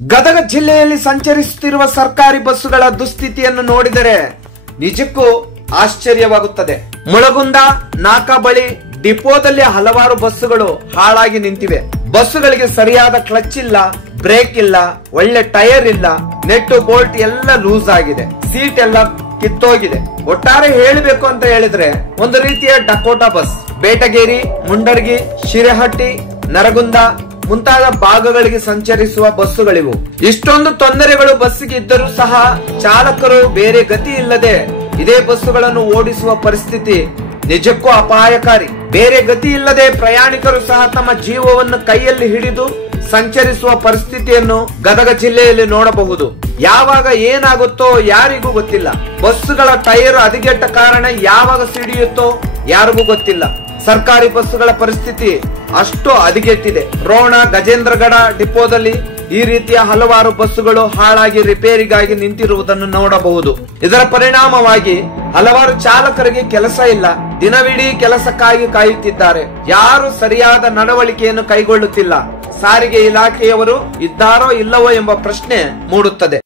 ಗದಗ ಜಿಲ್ಲೆಯಲ್ಲಿ ಸಂಚರಿಸುತ್ತಿರುವ ಸರ್ಕಾರಿ ಬಸ್ಸುಗಳ ದುಸ್ಥಿತಿಯನ್ನು ನೋಡಿದರೆ ನಿಜಕ್ಕೂ ಆಶ್ಚರ್ಯವಾಗುತ್ತದೆ. ಮುಳಗುಂದ ನಾಕಾ ಬಳಿ ಡಿಪೋದಲ್ಲಿ ಹಲವಾರು ಬಸ್ಸುಗಳು ಹಾಳಾಗಿ ನಿಂತಿವೆ. ಬಸ್ಸುಗಳಿಗೆ ಸರಿಯಾದ ಕ್ಲಚ್ ಇಲ್ಲ, ಬ್ರೇಕ್ ಇಲ್ಲ, ಒಳ್ಳೆ ಟೈರ್ ಇಲ್ಲ, ನೆಟ್ ಬೋಲ್ಟ್ ಎಲ್ಲ ಲೂಸ್ ಆಗಿದೆ, ಸೀಟ್ ಎಲ್ಲ ಕಿತ್ತೋಗಿದೆ. ಒಟ್ಟಾರೆ ಹೇಳಬೇಕು ಅಂತ ಹೇಳಿದ್ರೆ ಒಂದು ರೀತಿಯ ಡಕೋಟಾ ಬಸ್. ಬೇಟಗೇರಿ, ಮುಂಡರ್ಗಿ, ಶಿರಹಟ್ಟಿ, ನರಗುಂದ ಮುಂತಾದ ಭಾಗಗಳಿಗೆ ಸಂಚರಿಸುವ ಬಸ್ಸುಗಳಿವು. ಇಷ್ಟೊಂದು ತೊಂದರೆಗಳು ಬಸ್ಸಿಗೆ ಇದ್ದರೂ ಸಹ ಚಾಲಕರು ಬೇರೆ ಗತಿ ಇಲ್ಲದೆ ಇದೇ ಬಸ್ಸುಗಳನ್ನು ಓಡಿಸುವ ಪರಿಸ್ಥಿತಿ ನಿಜಕ್ಕೂ ಅಪಾಯಕಾರಿ. ಬೇರೆ ಗತಿ ಇಲ್ಲದೆ ಪ್ರಯಾಣಿಕರು ಸಹ ತಮ್ಮ ಜೀವವನ್ನು ಕೈಯಲ್ಲಿ ಹಿಡಿದು ಸಂಚರಿಸುವ ಪರಿಸ್ಥಿತಿಯನ್ನು ಗದಗ ಜಿಲ್ಲೆಯಲ್ಲಿ ನೋಡಬಹುದು. ಯಾವಾಗ ಏನಾಗುತ್ತೋ ಯಾರಿಗೂ ಗೊತ್ತಿಲ್ಲ. ಬಸ್ಸುಗಳ ಟೈರ್ ಹದಗೆಟ್ಟ ಕಾರಣ ಯಾವಾಗ ಸಿಡಿಯುತ್ತೋ ಯಾರಿಗೂ ಗೊತ್ತಿಲ್ಲ. ಸರ್ಕಾರಿ ಬಸ್ಸುಗಳ ಪರಿಸ್ಥಿತಿ ಅಷ್ಟು ಹದಗೆಟ್ಟಿದೆ. ರೋಣ, ಗಜೇಂದ್ರಗಡ ಡಿಪೋದಲ್ಲಿ ಈ ರೀತಿಯ ಹಲವಾರು ಬಸ್ಸುಗಳು ಹಾಳಾಗಿ ರಿಪೇರಿಗಾಗಿ ನಿಂತಿರುವುದನ್ನು ನೋಡಬಹುದು. ಇದರ ಪರಿಣಾಮವಾಗಿ ಹಲವಾರು ಚಾಲಕರಿಗೆ ಕೆಲಸ ಇಲ್ಲ, ದಿನವಿಡೀ ಕೆಲಸಕ್ಕಾಗಿ ಕಾಯುತ್ತಿದ್ದಾರೆ. ಯಾರು ಸರಿಯಾದ ನಡವಳಿಕೆಯನ್ನು ಕೈಗೊಳ್ಳುತ್ತಿಲ್ಲ. ಸಾರಿಗೆ ಇಲಾಖೆಯವರು ಇದ್ದಾರೋ ಇಲ್ಲವೋ ಎಂಬ ಪ್ರಶ್ನೆ ಮೂಡುತ್ತದೆ.